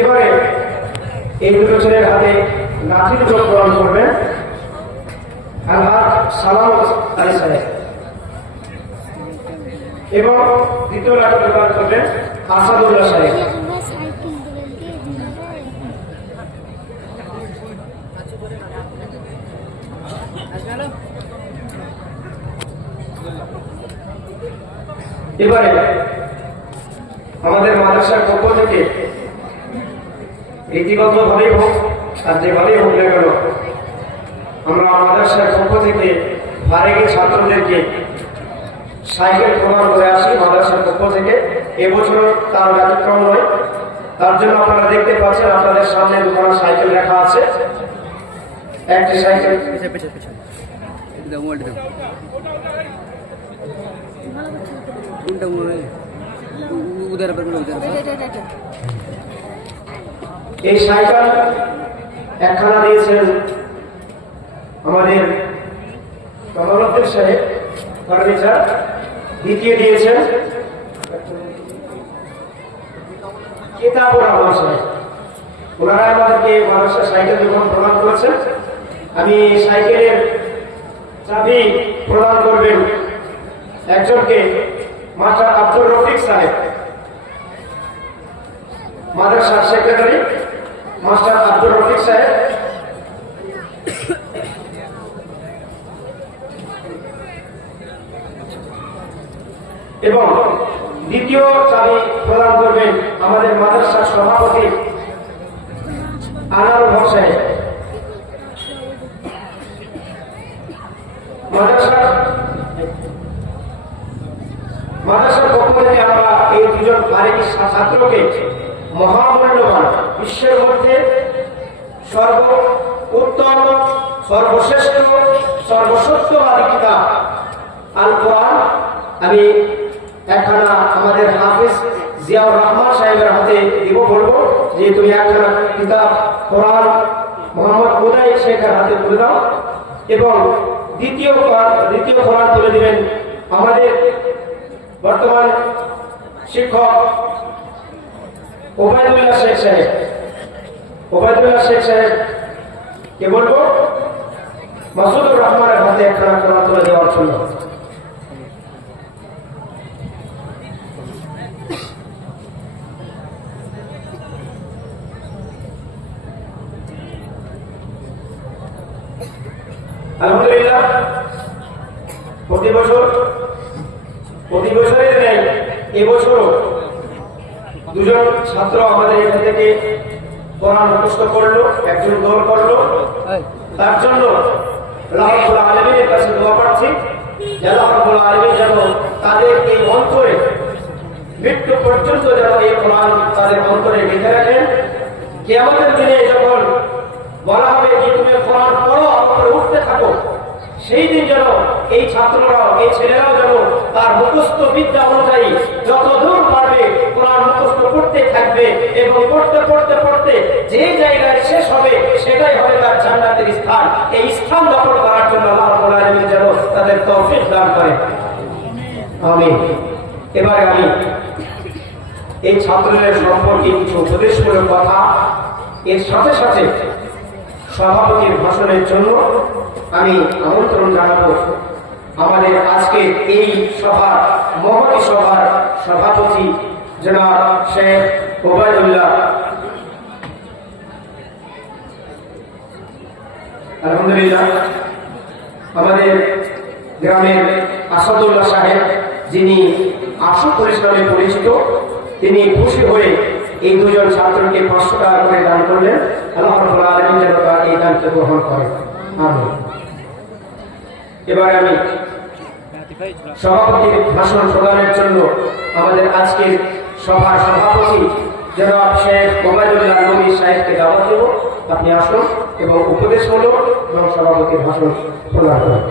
এবারে এই দুটো ছেলের হাতে লাঠির চোখ প্রদান করবেন আলহাজ সালাম আলী সাহেব এবং দ্বিতীয় লাঠি প্রদান করবেন আসাদুল্লাহ সাহেব। এবারে আমাদের মাদ্রাসার পক্ষ থেকে রীতিগত ভাবেই হোক আর যেভাবেই হোক না কেন আমরা মাদ্রাসার পক্ষ থেকে ফারেকি ছাত্রদেরকে সাইকেল প্রদান করে আসি মাদ্রাসার পক্ষ থেকে। এবছর তার ব্যতিক্রম নয়, তার জন্য আপনারা দেখতে পাচ্ছেন আপনাদের সামনে দুখানা সাইকেল রাখা আছে। একটি সাইকেল এই সাইকেল একখানা দিয়েছেন আমাদের কমলউদ্দিন সাহেব ফার্নিচার, দ্বিতীয় দিয়েছেন কিতাবুর রহমান সাহেব। ওনারা আমাদেরকে মাদ্রাসা সাইকেল যখন প্রদান করেছেন, আমি সাইকেলের চাবি প্রদান করবেন একজনকে মাস্টার আব্দুর রফিক সাহেব, মাদ্রাসার সেক্রেটারি মাস্টার আব্দুর রফিক সাহেব। এবং দ্বিতীয় চাবি প্রদান করবেন আমাদের মাদ্রাসার সভাপতি আনারুল হক সাহেব। মাদ্রাসার পক্ষ থেকে আমরা এই দুজন ফারেকি ছাত্রকে মহামূল্যবান বিশ্বের মধ্যে সর্বোত্তম সর্বশ্রেষ্ঠ সর্বসত্যবাদী কিতাব আল কোরআন আমি একখানা আমাদের হাফিজ জিয়াউর রহমান সাহেবের হাতে দিব, বলবো যে তুমি একখানা কিতাব কোরআন মোহাম্মদ উদয় শেখের হাতে তুলে দাও। এবং দ্বিতীয় কোরআন তুলে দিবেন আমাদের বর্তমান শিক্ষক ওবায়দুল্লাহ শেখ সাহেব। ওবায়দুল্লাহ শেখ সাহেব কে বলবো মাসুদুর রহমানের হাতে একখানা কোরআন তুলে দেওয়ার জন্য। আলহামদুলিল্লাহ প্রতি বছরের ন্যায় এবছরও দুজন ছাত্র আমাদের এখান থেকে কোরআন মুখস্থ করলো, একজন দৌড় করলো। তার জন্য আল্লাহ রাব্বুল আলামিনের কাছে দোয়া করছি যে আল্লাহ রাব্বুল আলামিন যেন তাদের এই অন্তরে মৃত্যু পর্যন্ত যেন এই কোরআন তাদের অন্তরে লিখে রাখেন। কিয়ামতের দিনে যখন বলা হবে যে তুমি কোরআন পড়ো, অন্তরে উঠতে থাকো, সেই দিন যেন এই ছাত্ররাও এই ছেলেরাও যেন তার মুখস্থ বিদ্যা অনুযায়ী যত দূর পারবে কোরআন মুখস্থ করতে থাকবে এবং পড়তে পড়তে পড়তে যে জায়গায় শেষ হবে সেটাই হবে তার জান্নাতের স্থান। এই স্থান দখল করার জন্য আল্লাহ রাব্বুল আলামিন যেন তাদের তৌফিক দান করে, আমিন। এবারে আমি এই ছাত্রদের সম্পর্কে কিছু উপদেশমূলক কথা, এর সাথে সাথে সভাপতির ভাষণের জন্য আমি আমন্ত্রণ জানাবো আমাদের আজকে এই সভার মহতী সভার সভাপতি জনাব শেখ ওবায়দুল্লাহ। আলহামদুলিল্লাহ আমাদের গ্রামের আসাদুল্লাহ সাহেব, যিনি আশুক পুলিশ নামে পরিচিত, তিনি খুশি হয়ে এই দুজন ছাত্রকে 500 টাকা করে দান করলেন। আল্লাহ রাব্বুল আলামিন যেন তার এই দানকে গ্রহণ করেন, আমিন। এবারে আমি সভাপতির ভাষণ প্রদানের জন্য আমাদের আজকের সভার সভাপতি জনাব শেখ ওবায়দুল্লাহ নবী সাহেবকে দাওয়াত দেব। আপনি আসুন এবং উপদেশমূলক এবং সভাপতির ভাষণ প্রদান করুন।